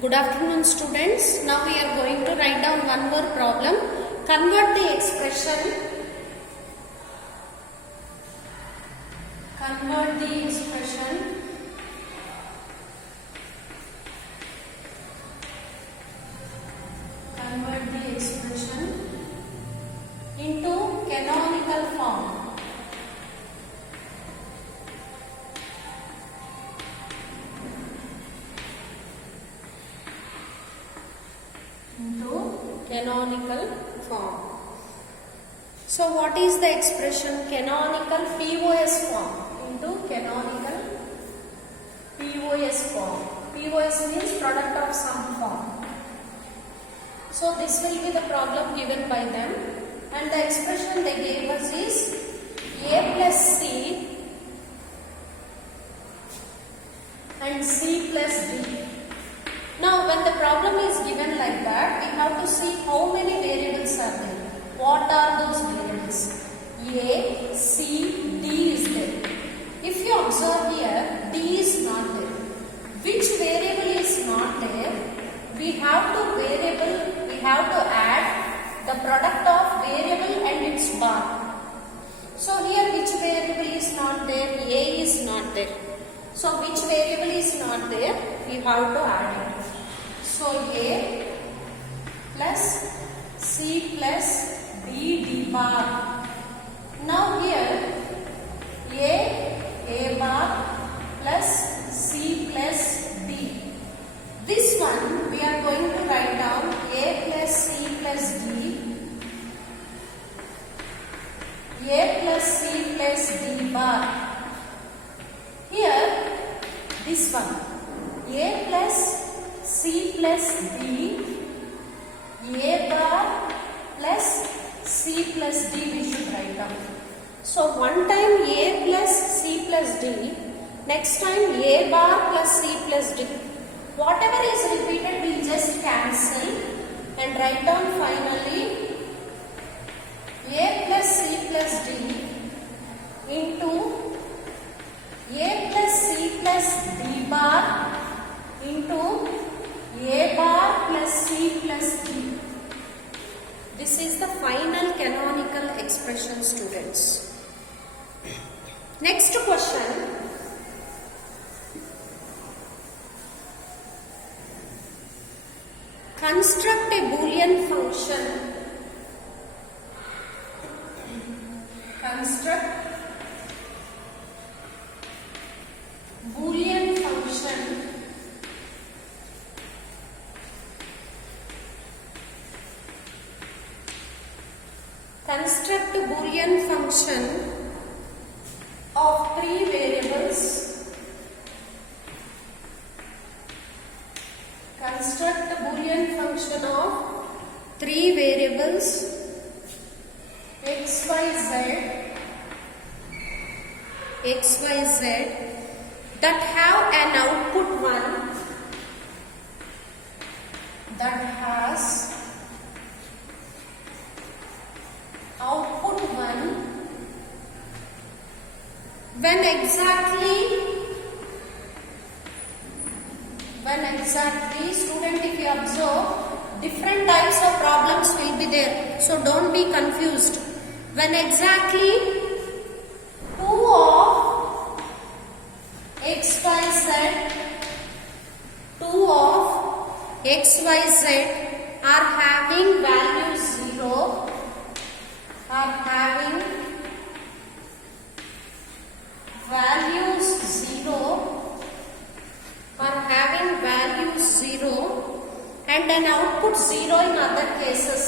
Good afternoon students. Now we are going to write down one more problem. Convert the expression. Convert the expression. Convert the expression into canonical form. Canonical form. So what is the expression? Canonical POS form into canonical POS form. POS means product of sum form. So this will be the problem given by them, and the expression they gave us is A plus C and C plus D. Now when the problem is given like that, we have to see how many variables are there. What are those variables? A, C, D is there. If you observe here, D is not there. Which variable is not there? We have to add the product of variable and its bar. So here which variable is not there? A is not there. So which variable is not there? We have to add it. So A plus C plus D bar. Now here A bar plus C plus D. This one we are going to write down A plus C plus D. A plus C plus D bar. Here this one A plus C plus D, A bar plus C plus D we should write down. So one time A plus C plus D, next time A bar plus C plus D. Whatever is repeated we just cancel and write down finally A plus C plus D into A plus C plus D bar into A bar plus C plus D. This is the final canonical expression, students. Next question. Construct a Boolean function. Construct Boolean function Construct a Boolean function of 3 variables. Construct a Boolean function of 3 variables x, y, z that have an output 1 that has output 1 when exactly student, if you observe, different types of problems will be there, so don't be confused. When exactly 2 of x, y, z, 2 of x, y, z are having value 0, are having values 0 and an output 0 in other cases,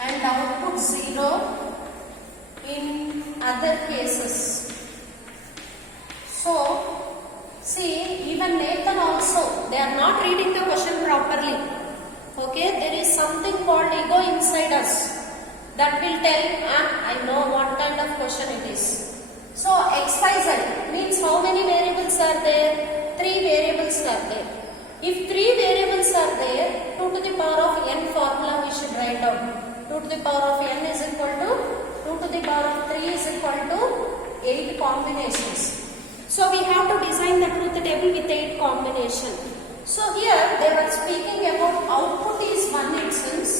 and output 0 in other cases. So see, even Nathan also, they are not reading the question properly. Okay, there is something called ego inside us that will tell, I know what kind of question it is. So XYZ means how many variables are there? 3 variables are there. If 3 variables are there, 2 to the power of n formula we should write down. 2 to the power of n is equal to 2 to the power of 3 is equal to 8 combinations. So we have to design the truth table with 8 combination. So here they were speaking about output is 1 it seems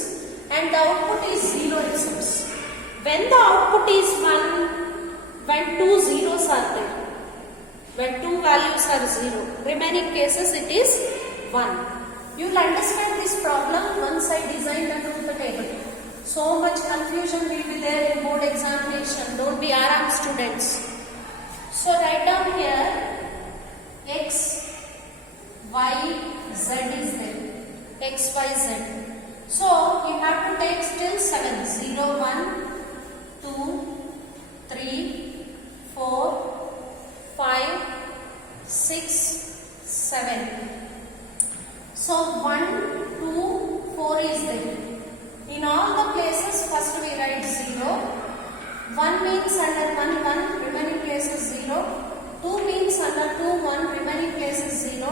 and the output is 0 it seems. When the output is 1, when 2 zeros are there, when 2 values are 0, remaining cases it is 1. You will understand this problem once I design the truth table. So much confusion will be there in board examination. Don't be aram students. So write down here x, y, z is there. X, y, z. So you have to take still 7. 0, 1, 2, 3, 4, 5, 6, 7. So 1, 2, 4 is there. In all the places first we write 0. 1 means under 1, 1, remaining places 0. 2 means under 2, 1, remaining places 0.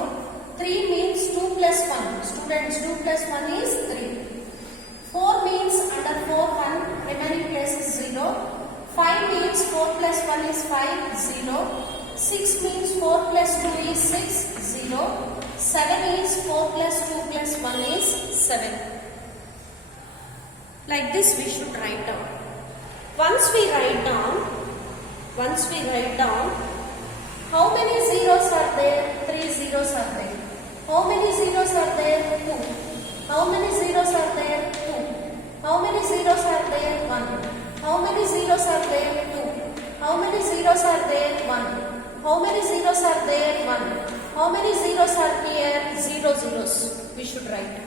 3 means 2 plus 1. Students, 2 plus 1 is 3. 4 means under 4, 1, remaining places 0. 5 means 4 plus 1 is 5, 0. 6 means 4 plus 2 is 6, 0. 7 is 4 plus 2 plus 1 is 7. Like this we should write down. Once we write down, how many zeros are there? 3 zeros are there. How many zeros are there? 2. How many zeros are there? 2. How many zeros are there? 1. How many zeros are there? 2. How many zeros are there? 1. How many zeros are there? 1. How many zeros are here? 0 zeros. We should write.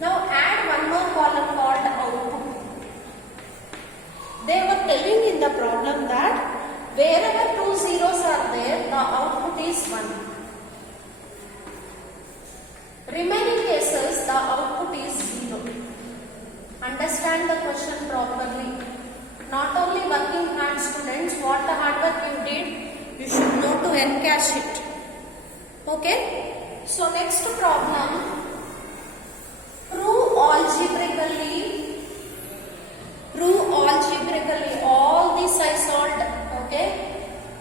Now add one more column called output. They were telling in the problem that wherever 2 zeros are there, the output is 1. Remaining cases, the output is 0. Understand the question properly. Not only working hard students, what the hard work you did, you should know to encash it. Okay? So next problem, prove algebraically all this I solved. Okay?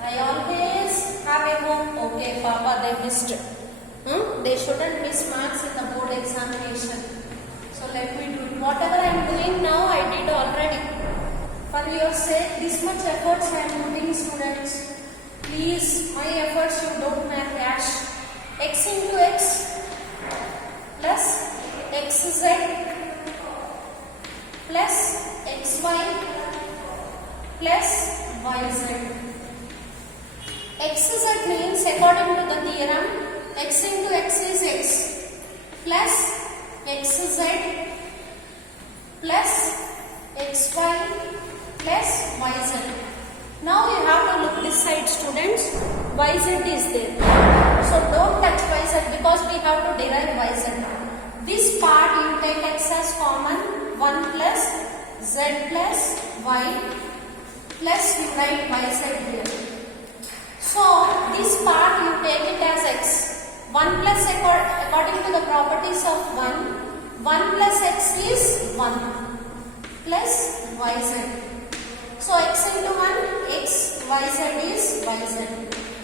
I always have a hope. Okay, Papa, they missed. They shouldn't miss marks in the board examination. So let me do it. Whatever I am doing now, I did already. For your sake, this much efforts I am putting, students. Please, my efforts you don't cash. X into x plus xz plus xy plus yz. Xz means according to the theorem, x into x is x plus xz plus xy plus yz. Now you have to look this side, students. Yz is there. So don't touch yz because we have to derive yz. This part you take x as common, 1 plus z plus y plus you write yz here. So this part you take it as x. 1 plus according to the properties of 1 plus x is 1 plus yz. So x into 1, x, yz is yz.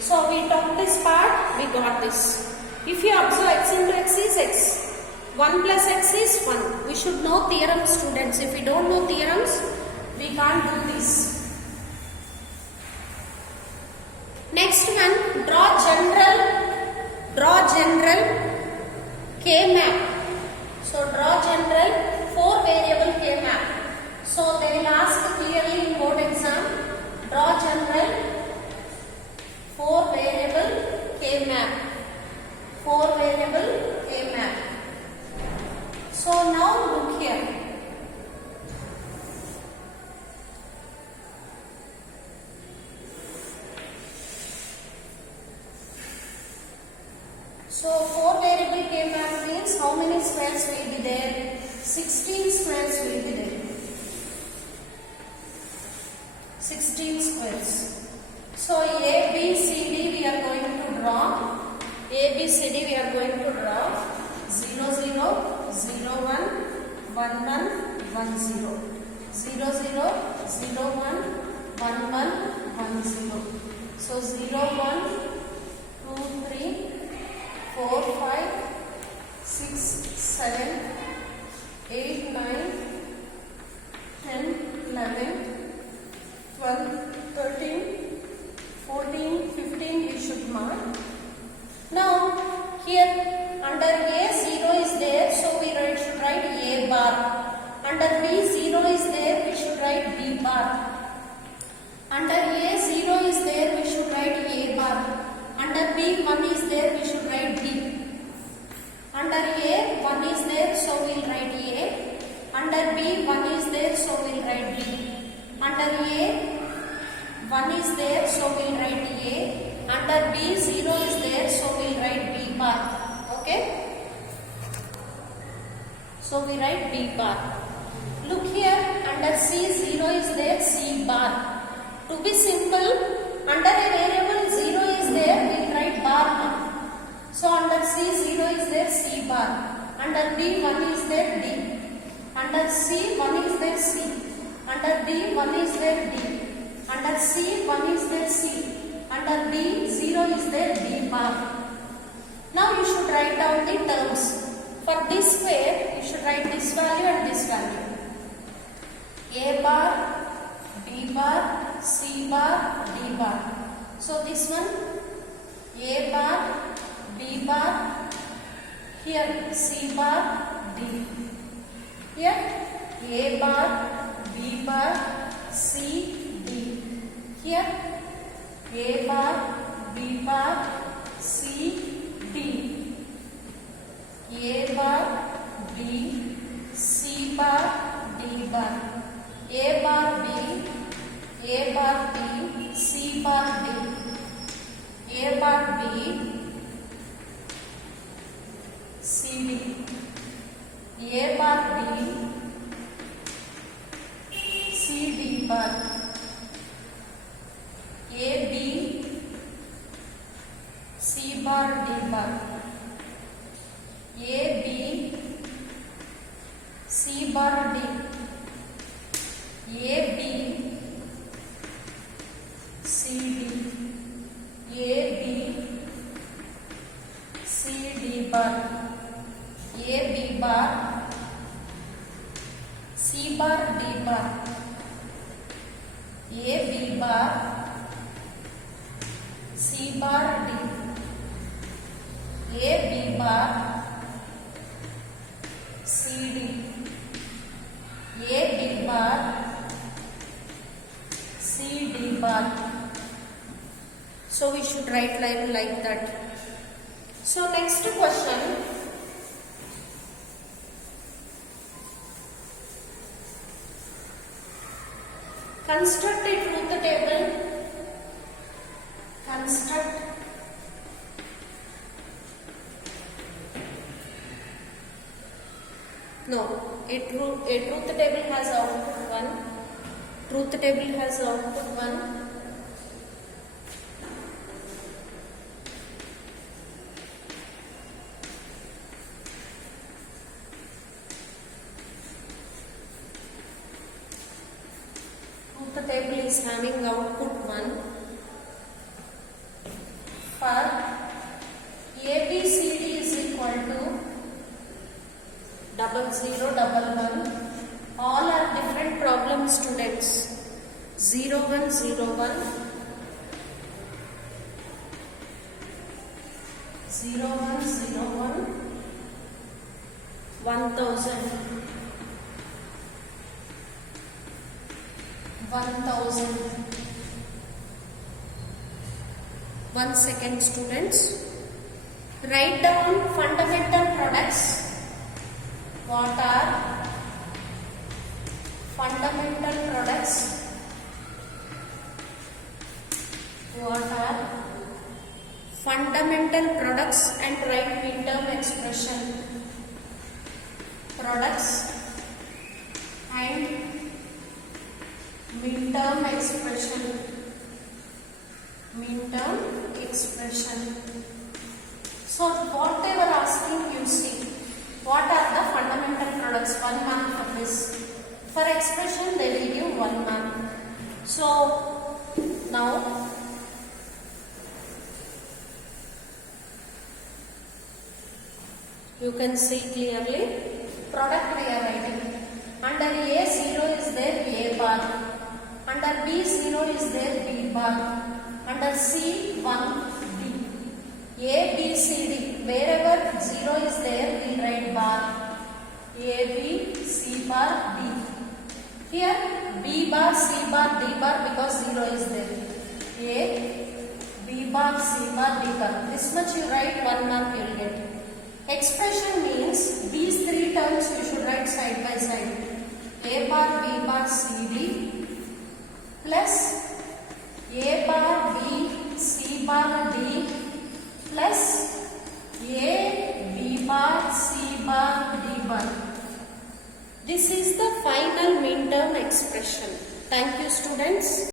So we took this part, we got this. If you observe x into x is x. 1 plus x is 1. We should know theorems, students. If we don't know theorems, we can't do this. Next one, draw general K-map. So draw general 4 variable K-map. So they will ask clearly in board exam, draw general 4 variable K-map. 4 variable K-map. So now look here. So 4 variable K-map means how many squares will be there? 16 squares will be there. 16 squares. So A, B, C, D we are going to draw. A, B, C, D we are going to draw. 0, 0, 0, 1, 1, 1, 1, 0. 0, 0, 0, 1, 1, 1, 1, 0. So 0, 1, 2, 3, 4, 4, 5, 6, 7, 8, 9, 10, 11, 12, 13, 14, 15 we should mark. Now here under A 0 is there, so we should write A bar. Under B 0 is there, we should write B bar. Under A 0 is there, we should write A bar. Under B 1 is there, we should write B. Under A 1 is there, so we will write A. Under B 1 is there, so we will write B. Under A 1 is there, so we will write A. Under B 0 is there, so we will write B bar. Okay? So we write B bar. Look here, under C 0 is there, C bar. To be simple, under a variable 0 is there, we will write bar now. So under C 0 is there, C bar. Under D 1 is there, D. Under C 1 is there, C. Under D 1 is there, D. Under C 1 is there, C. Under D 0 is there, D bar. Now you should write down the terms. For this square, you should write this value and this value. A bar, B bar, C bar, D bar. So this one, A bar, B bar, here C bar, D. Here A bar, B bar, C, D. Here A bar, B bar, C, D. A bar, B, C bar, D bar. A bar, B, A bar, B, C bar, D. A bar, B, C, D. A bar, B, C, D bar. A, B, C bar, D bar. A, B, C bar, D. A, B, C, D. A, B, C, D bar. A, B bar, C bar, D bar. A, B bar, C bar, D. A, B bar, C, D. A, B bar, C, D bar. So we should write like that. So next question. Construct a truth table. Construct a truth table has output 1. Truth table has output 1. Truth table is having output 1. For ABCD is equal to 0011. All are different problem students. 0101, 0101, 1000, 1000. 1 second students. Write down fundamental products. What are fundamental products? What are fundamental products and write midterm expression. Products and midterm expression. Midterm expression. So what they were asking, you see. What are the fundamental products? 1 mark for this. For expression, they will give 1 mark. So now You can see clearly. Product we are writing. Under A 0 is there A bar. Under B 0 is there B bar. Under C 1 D. A B C D. Wherever 0 is there we write bar. A B C bar D. Here B bar C bar D bar because 0 is there. A B bar C bar D bar. This much you write, 1 mark you will get. Expression means these three terms you should write side by side. A bar B bar C D plus A bar B C bar D plus A B bar C bar D bar. This is the final mean term expression. Thank you, students.